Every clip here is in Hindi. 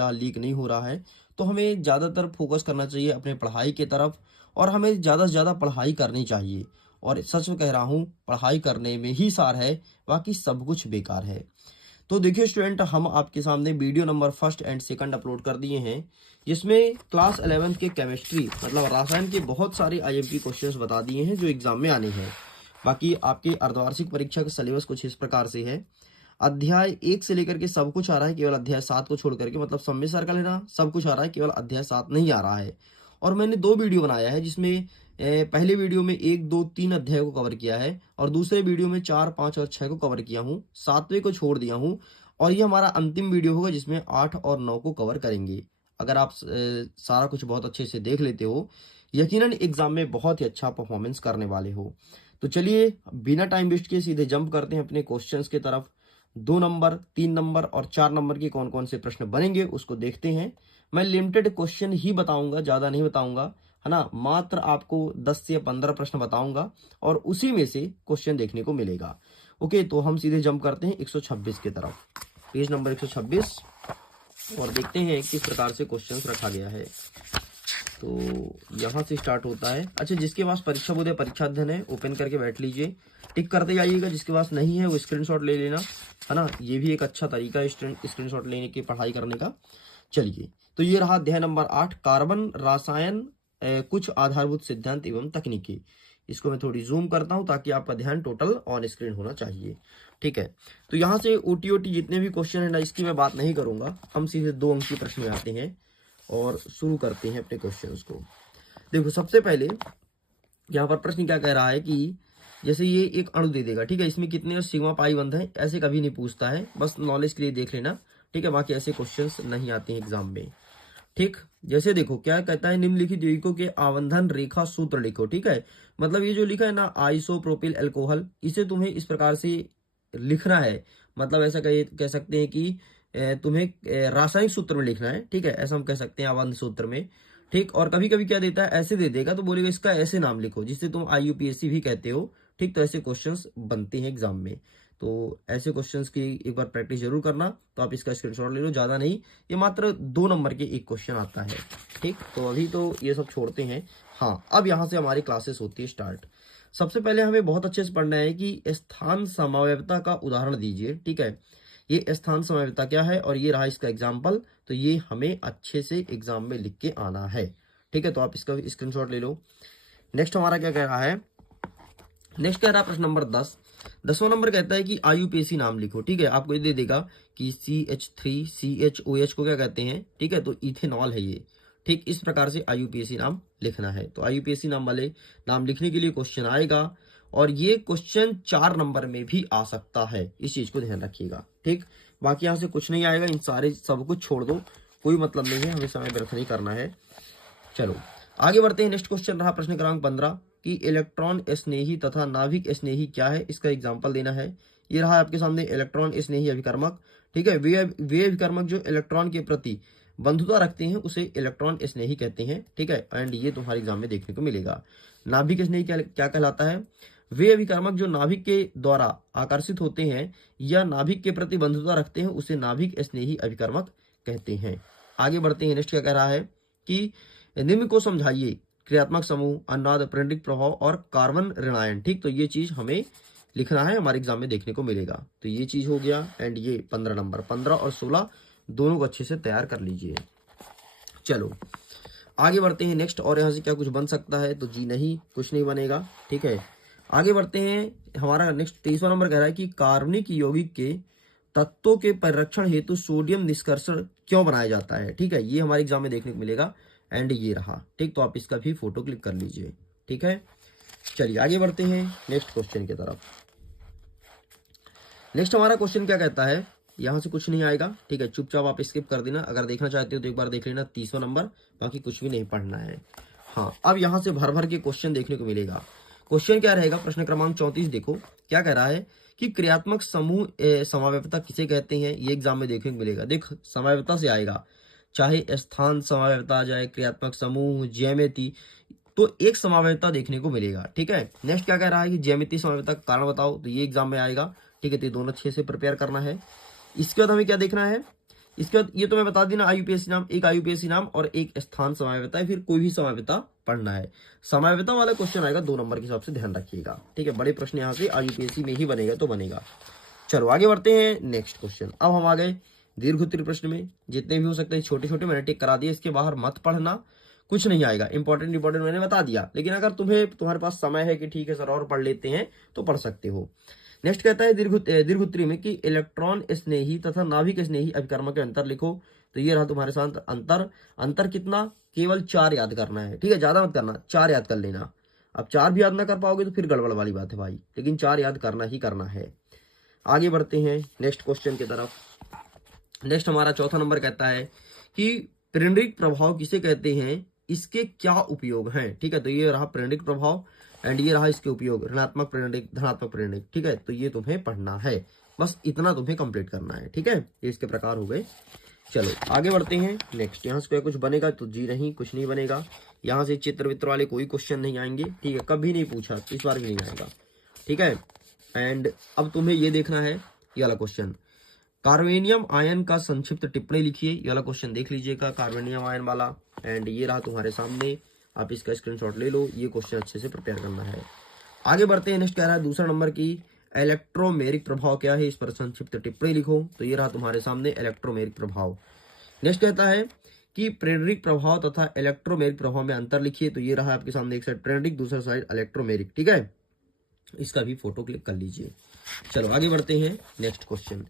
फिलहाल लीक नहीं हो रहा है, तो हमें ज़्यादातर फोकस करना चाहिए अपने पढ़ाई की तरफ और हमें ज़्यादा से ज़्यादा पढ़ाई करनी चाहिए। और सच में कह रहा हूँ, पढ़ाई करने में ही सार है, बाकी सब कुछ बेकार है। तो देखिए स्टूडेंट, हम आपके सामने video number first and second upload कर दिए हैं, जिसमें क्लास 11th के केमिस्ट्री मतलब रसायन के बहुत सारे आईएमपी क्वेश्चंस बता दिए हैं जो एग्जाम में आने हैं। बाकी आपके अर्धवार्षिक परीक्षा का सिलेबस कुछ इस प्रकार से है। अध्याय 1 से लेकर के सब कुछ आ रहा है, केवल अध्याय 7 को छोड़ करके, मतलब सब में सर्कल है ना, सब कुछ आ रहा है, केवल अध्याय 7 नहीं आ रहा है। और मैंने 2 वीडियो बनाया है, जिसमें पहले वीडियो में 1, 2, 3 अध्याय को कवर किया है और दूसरे वीडियो में 4, 5 और 6 को कवर किया हूँ, 7वें को छोड़ दिया हूँ। और ये हमारा अंतिम वीडियो होगा जिसमें 8 और 9 को कवर करेंगे। अगर आप सारा कुछ बहुत अच्छे से देख लेते हो, यकीनन एग्जाम में बहुत ही अच्छा परफॉर्मेंस करने वाले हो। तो चलिए बिना टाइम वेस्ट किए सीधे जंप करते हैं अपने क्वेश्चंस की तरफ। 2 नंबर, 3 नंबर और 4 नंबर के कौन कौन से प्रश्न बनेंगे उसको देखते हैं। मैं लिमिटेड क्वेश्चन ही बताऊंगा, ज़्यादा नहीं बताऊंगा, है ना। मात्र आपको 10 से 15 प्रश्न बताऊंगा और उसी में से क्वेश्चन देखने को मिलेगा। ओके, तो हम सीधे जंप करते हैं 126 की तरफ, पेज नंबर 126, और देखते हैं किस प्रकार से क्वेश्चंस रखा गया है। तो यहाँ से स्टार्ट होता है। अच्छा, जिसके पास परीक्षा बोध या परीक्षा अध्ययन है ओपन करके बैठ लीजिए, टिक करते जाइएगा। जिसके पास नहीं है वो स्क्रीनशॉट ले लेना, है ना। ये भी एक अच्छा तरीका है स्क्रीनशॉट लेने की, पढ़ाई करने का। चलिए, तो ये रहा अध्याय नंबर 8, कार्बन रसायन, कुछ आधारभूत सिद्धांत एवं तकनीकी। इसको मैं थोड़ी जूम करता हूं ताकि आपका ध्यान टोटल ऑन स्क्रीन होना चाहिए। ठीक है, तो यहाँ से ओटी जितने भी क्वेश्चन है ना, इसकी मैं बात नहीं करूंगा। हम सीधे 2 अंक के प्रश्न में आते हैं और शुरू करते हैं अपने क्वेश्चन को। देखो, सबसे पहले यहाँ पर प्रश्न क्या कह रहा है कि जैसे ये एक अणु दे देगा, ठीक है, इसमें कितने सिग्मा पाई बंध है, ऐसे कभी नहीं पूछता है, बस नॉलेज के लिए देख लेना। ठीक है, बाकी ऐसे क्वेश्चंस नहीं आते हैं एग्जाम में। ठीक, जैसे देखो क्या कहता है, निम्नलिखित यौगिकों के आवंधन रेखा सूत्र लिखो। ठीक है, मतलब ये जो लिखा है ना, आइसोप्रोपिल अल्कोहल, इसे तुम्हें इस प्रकार से लिखना है। मतलब ऐसा कह सकते हैं कि तुम्हें रासायनिक सूत्र में लिखना है। ठीक है, ऐसा हम कह सकते हैं आवंध सूत्र में। ठीक, और कभी कभी क्या देता है, ऐसे दे देगा तो बोलेगा इसका ऐसे नाम लिखो, जिससे तुम IUPAC भी कहते हो। ठीक, तो ऐसे क्वेश्चंस बनते हैं एग्जाम में। तो ऐसे क्वेश्चंस की एक बार प्रैक्टिस जरूर करना। तो आप इसका स्क्रीनशॉट ले लो, ज्यादा नहीं, ये मात्र 2 नंबर के एक क्वेश्चन आता है। ठीक, तो अभी तो ये सब छोड़ते हैं। हाँ, अब यहाँ से हमारी क्लासेस होती है स्टार्ट। सबसे पहले हमें बहुत अच्छे से पढ़ना है कि स्थान समवायवता का उदाहरण दीजिए। ठीक है, ये स्थान समवायवता क्या है और ये रहा इसका एग्जाम्पल। तो ये हमें अच्छे से एग्जाम में लिख के आना है। ठीक है, तो आप इसका स्क्रीनशॉट ले लो। नेक्स्ट हमारा क्या कह रहा है, नेक्स्ट कह रहा है प्रश्न नंबर 10। 10वां नंबर कहता है कि IUPAC नाम लिखो। ठीक है, आपको ये दे देगा कि CH3CHOH को क्या कहते हैं। ठीक है, तो इथेनॉल है ये। ठीक, इस प्रकार से IUPAC नाम लिखना है। तो IUPAC नाम वाले नाम लिखने के लिए क्वेश्चन आएगा और ये क्वेश्चन 4 नंबर में भी आ सकता है, इस चीज को ध्यान रखिएगा। ठीक, बाकी यहाँ से कुछ नहीं आएगा, इन सारे सब कुछ छोड़ दो, कोई मतलब नहीं है, हमें समय व्यर्थ नहीं करना है। चलो आगे बढ़ते हैं। नेक्स्ट क्वेश्चन रहा प्रश्न क्रमांक 15 कि इलेक्ट्रॉन स्नेही तथा नाभिक स्नेही क्या है, इसका एग्जाम्पल देना है। ये रहा आपके सामने इलेक्ट्रॉन स्नेही अभिकर्मक। ठीक है, वे अभिकर्मक जो इलेक्ट्रॉन के प्रति बंधुता रखते हैं उसे इलेक्ट्रॉन स्नेही कहते हैं। ठीक है, एंड ये तुम्हारे एग्जाम में देखने को मिलेगा। नाभिक स्नेही क्या कहलाता है, वे अभिकर्मक जो नाभिक के द्वारा आकर्षित होते हैं या नाभिक के प्रति बंधुता रखते हैं उसे नाभिक स्नेही अभिकर्मक कहते हैं। आगे बढ़ते हैं। नेक्स्ट क्या कह रहा है कि निम्न को समझाइए, क्रियात्मक समूह, अनुनाद, प्रेरक प्रभाव और कार्बन ऋणायन। ठीक, तो ये चीज हमें लिखना है, हमारे एग्जाम में देखने को मिलेगा। तो ये चीज हो गया एंड ये 15 नंबर, 15 और 16 दोनों को अच्छे से तैयार कर लीजिए। चलो आगे बढ़ते हैं नेक्स्ट। और यहाँ से क्या कुछ बन सकता है, तो जी नहीं, कुछ नहीं बनेगा। ठीक है, आगे बढ़ते हैं। हमारा नेक्स्ट 23वां नंबर कह रहा है कि कार्बनिक यौगिक के तत्वों के परिरक्षण हेतु सोडियम निष्कर्षण क्यों बनाया जाता है। ठीक है, ये हमारे एग्जाम में देखने को मिलेगा एंड ये रहा। ठीक, तो आप इसका भी फोटो क्लिक कर लीजिए। ठीक है, चलिए आगे बढ़ते हैं नेक्स्ट क्वेश्चन की तरफ। नेक्स्ट हमारा क्वेश्चन क्या कहता है, यहां से कुछ नहीं आएगा। ठीक है, चुपचाप आप स्किप कर देना, अगर देखना चाहते हो तो एक बार देख लेना 30वां नंबर, बाकी कुछ भी नहीं पढ़ना है। हाँ, अब यहां से भर भर के क्वेश्चन देखने को मिलेगा। क्वेश्चन क्या रहेगा, प्रश्न क्रमांक 34 देखो क्या कह रहा है कि क्रियात्मक समूह समवायवता किसे कहते हैं, ये एग्जाम में देखने को मिलेगा। देख, समवायवता से आएगा, चाहे स्थान समवायवता आ जाए, क्रियात्मक समूह, ज्यामिति, तो एक समवायवता देखने को मिलेगा। ठीक है, नेक्स्ट क्या कह रहा है कि ज्यामिति समवायवता का कारण बताओ, तो ये एग्जाम में आएगा। ठीक है, तो ये दोनों अच्छे से प्रिपेयर करना है। इसके बाद हमें क्या देखना है, इसके बाद ये तो मैं बता दी ना, आईयूपीएससी नाम, एक आईयूपीएससी नाम और एक स्थान समाव्यता है, फिर कोई भी समाव्यता पढ़ना है। समाव्यता वाला क्वेश्चन आएगा 2 नंबर के हिसाब से, ध्यान रखिएगा, ठीक है। बड़े प्रश्न यहाँ से आईयूपीएससी में ही बनेगा तो बनेगा। चलो आगे बढ़ते हैं नेक्स्ट क्वेश्चन। अब हम आ गए दीर्घ उत्तरीय प्रश्न में, जितने भी हो सकते हैं छोटे छोटे मैंने टिक करा दिए, इसके बाहर मत पढ़ना, कुछ नहीं आएगा। इंपॉर्टेंट मैंने बता दिया, लेकिन अगर तुम्हारे पास समय है कि ठीक है सर और पढ़ लेते हैं तो पढ़ सकते हो। नेक्स्ट कहता है दीर्घ उत्तरीय में कि इलेक्ट्रॉन स्नेही तथा नाभिक स्नेही अभिकर्मक के अंतर लिखो। तो ये रहा तुम्हारे साथ अंतर कितना, केवल 4 याद करना है, ठीक है, ज्यादा मत करना, 4 याद कर लेना। अब 4 भी याद ना कर पाओगे तो फिर गड़बड़ वाली बात है भाई, लेकिन 4 याद करना ही करना है। आगे बढ़ते हैं नेक्स्ट क्वेश्चन की तरफ। नेक्स्ट हमारा चौथा नंबर कहता है कि प्रेरणिक प्रभाव किसे कहते हैं, इसके क्या उपयोग हैं, ठीक है। तो ये रहा प्रेरणिक प्रभाव एंड ये रहा इसके उपयोग, ऋणात्मक प्रेरणिक, धनात्मक प्रेरणिक, ठीक है। तो ये तुम्हें पढ़ना है, बस इतना तुम्हें कंप्लीट करना है, ठीक है। ये इसके प्रकार हो गए। चलो आगे बढ़ते हैं नेक्स्ट। यहाँ से कुछ बनेगा तो जी नहीं, कुछ नहीं बनेगा। यहाँ से चित्र वित्र वाले कोई क्वेश्चन नहीं आएंगे, ठीक है, कभी नहीं पूछा, इस बार भी नहीं आएगा, ठीक है। एंड अब तुम्हें ये देखना है ये वाला क्वेश्चन, कार्बेनियम आयन का संक्षिप्त टिप्पणी लिखिए। ये वाला क्वेश्चन देख लीजिएगा, कार्बेनियम आयन वाला, एंड ये रहा तुम्हारे सामने, आप इसका स्क्रीनशॉट ले लो। ये क्वेश्चन अच्छे से प्रिपेयर करना है। आगे बढ़ते हैं। नेक्स्ट कह रहा है दूसरा नंबर की इलेक्ट्रोमेरिक प्रभाव क्या है, इस पर संक्षिप्त टिप्पणी लिखो। तो ये रहा तुम्हारे सामने इलेक्ट्रोमेरिक प्रभाव। नेक्स्ट कहता है कि प्रेरणिक प्रभाव तथा इलेक्ट्रोमेरिक प्रभाव में अंतर लिखिए। तो ये रहा आपके सामने, एक साइड प्रेरणिक, दूसरा साइड इलेक्ट्रोमेरिक, ठीक है। इसका भी फोटो क्लिक कर लीजिए। चलो आगे बढ़ते हैं नेक्स्ट क्वेश्चन।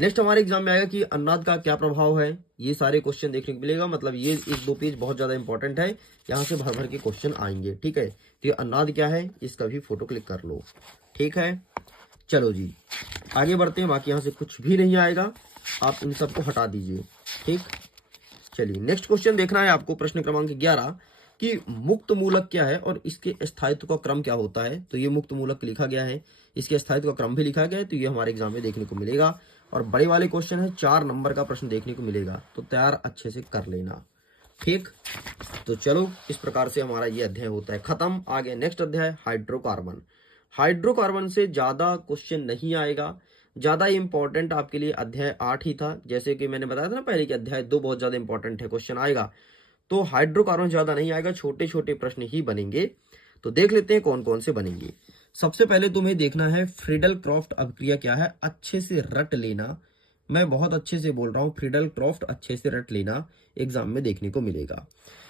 नेक्स्ट हमारे एग्जाम में आएगा कि अन्नाद का क्या प्रभाव है। ये सारे क्वेश्चन देखने को मिलेगा, मतलब ये 1-2 पेज बहुत ज्यादा इंपॉर्टेंट है, यहाँ से भर भर के क्वेश्चन आएंगे, ठीक है। तो ये अन्नाद क्या है, इसका भी फोटो क्लिक कर लो, ठीक है। चलो जी आगे बढ़ते हैं, बाकी यहाँ से कुछ भी नहीं आएगा, आप इन सबको हटा दीजिए, ठीक। चलिए नेक्स्ट क्वेश्चन देखना है आपको, प्रश्न क्रमांक 11 कि मुक्त मूलक क्या है और इसके स्थायित्व का क्रम क्या होता है। तो ये मुक्त मूलक लिखा गया है, इसके स्थायित्व का क्रम भी लिखा गया है, तो ये हमारे एग्जाम में देखने को मिलेगा। और बड़े वाले क्वेश्चन है, 4 नंबर का प्रश्न देखने को मिलेगा, तो तैयार अच्छे से कर लेना, ठीक। तो चलो इस प्रकार से हमारा ये अध्याय होता है खत्म। आगे नेक्स्ट अध्याय हाइड्रोकार्बन। हाइड्रोकार्बन से ज्यादा क्वेश्चन नहीं आएगा, ज्यादा इंपॉर्टेंट आपके लिए अध्याय 8 ही था। जैसे कि मैंने बताया था ना पहले कि अध्याय 2 बहुत ज्यादा इंपॉर्टेंट है, क्वेश्चन आएगा। तो हाइड्रोकार्बन ज्यादा नहीं आएगा, छोटे छोटे प्रश्न ही बनेंगे। तो देख लेते हैं कौन कौन से बनेंगे। सबसे पहले तुम्हें देखना है फ्रीडल क्रॉफ्ट अभिक्रिया क्या है, अच्छे से रट लेना, मैं बहुत अच्छे से बोल रहा हूँ, फ्रीडल क्रॉफ्ट अच्छे से रट लेना, एग्जाम में देखने को मिलेगा।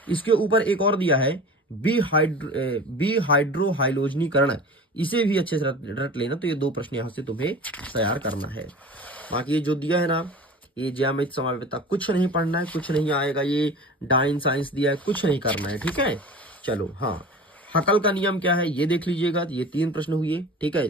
इसके ऊपर एक और दिया है बी हाइड्रोहाइलोजनीकरण, इसे भी अच्छे से रट लेना। तो ये 2 प्रश्न यहाँ से तुम्हें तैयार करना है। बाकी ये जो दिया है ना, ये ज्यामिति समावेशिता कुछ नहीं पढ़ना है, कुछ नहीं आएगा। ये डाइन साइंस दिया है, कुछ नहीं करना है, ठीक है। चलो हाँ, हकल का नियम क्या है ये देख लीजिएगा। ये 3 प्रश्न हुए, ठीक है।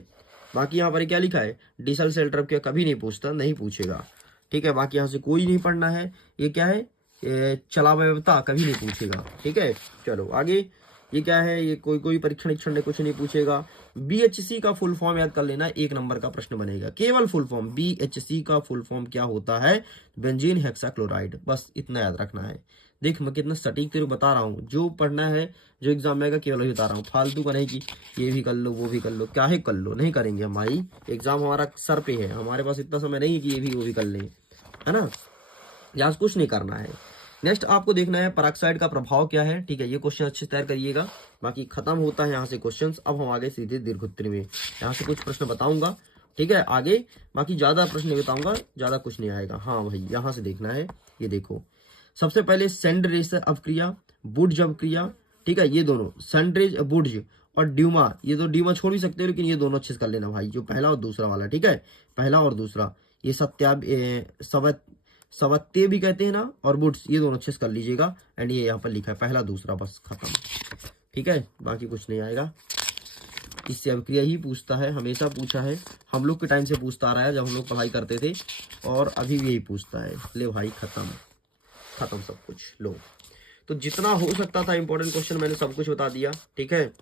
बाकी यहाँ पर क्या लिखा है, डिसल सेल्ट्रप क्या, कभी नहीं पूछता, नहीं पूछेगा, ठीक है। बाकी यहाँ से कोई नहीं पढ़ना है। ये क्या है, चलावयवता कभी नहीं पूछेगा, ठीक है। चलो आगे, ये क्या है, ये कोई परीक्षण ने कुछ नहीं पूछेगा। BHC का फुल फॉर्म याद कर लेना, 1 नंबर का प्रश्न बनेगा, केवल फुल फॉर्म। BHC का फुल फॉर्म क्या होता है, बेंजीन हेक्साक्लोराइड, बस इतना याद रखना है। देख मैं कितना सटीक तेरे बता रहा हूँ, जो पढ़ना है जो एग्जाम में आएगा केवल वही बता रहा हूँ, फालतू का नहीं कि ये भी कर लो वो भी कर लो, क्या है कर लो, नहीं करेंगे हम भाई। एग्जाम हमारा सर पे है, हमारे पास इतना समय नहीं है कि ये भी वो भी कर लें, है ना। यहाँ से कुछ नहीं करना है। नेक्स्ट आपको देखना है पराक्साइड का प्रभाव क्या है, ठीक है। ये क्वेश्चन अच्छे से तैयार करिएगा। बाकी खत्म होता है यहाँ से क्वेश्चंस। अब हम आगे सीधे दीर्घ उत्तरीय में, यहाँ से कुछ प्रश्न बताऊंगा, ठीक है, आगे। बाकी ज्यादा प्रश्न नहीं बताऊंगा, ज्यादा कुछ नहीं आएगा। हाँ भाई यहाँ से देखना है, ये देखो सबसे पहले सैंडरेज अवक्रिया, बुड्ज अवक्रिया, ठीक है। ये दोनों सैंडरेज बुड्ज और ड्यूमा, ये तो ड्यूमा छोड़ भी सकते हो, लेकिन ये दोनों अच्छे से कर लेना भाई, जो पहला और दूसरा वाला, ठीक है, पहला और दूसरा। ये सवत्ते भी कहते हैं ना, और बुड्स, ये दोनों अच्छे से कर लीजिएगा। एंड ये यहाँ पर लिखा है पहला दूसरा, बस खत्म, ठीक है। बाकी कुछ नहीं आएगा। इससे अभिक्रिया ही पूछता है, हमेशा पूछा है, हम लोग के टाइम से पूछता आ रहा है, जब हम लोग पढ़ाई करते थे, और अभी भी यही पूछता है। ले भाई खत्म सब कुछ। लो तो जितना हो सकता था इंपॉर्टेंट क्वेश्चन मैंने सब कुछ बता दिया, ठीक है।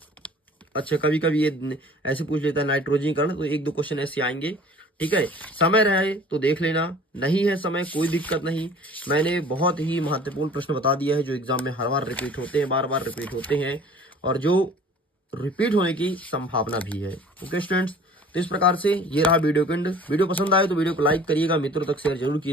अच्छा कभी कभी ये ऐसे पूछ लेता है नाइट्रोजनीकरण, तो 1-2 क्वेश्चन ऐसे आएंगे, ठीक है। समय रहे तो देख लेना, नहीं है समय कोई दिक्कत नहीं। मैंने बहुत ही महत्वपूर्ण प्रश्न बता दिया है, जो एग्जाम में हर बार रिपीट होते हैं, बार बार रिपीट होते हैं, और जो रिपीट होने की संभावना भी है। ओके स्टूडेंट्स, तो इस प्रकार से ये रहा वीडियो का एंड। वीडियो पसंद आए तो वीडियो को लाइक करिएगा, मित्रों तक शेयर जरूर कीजिए।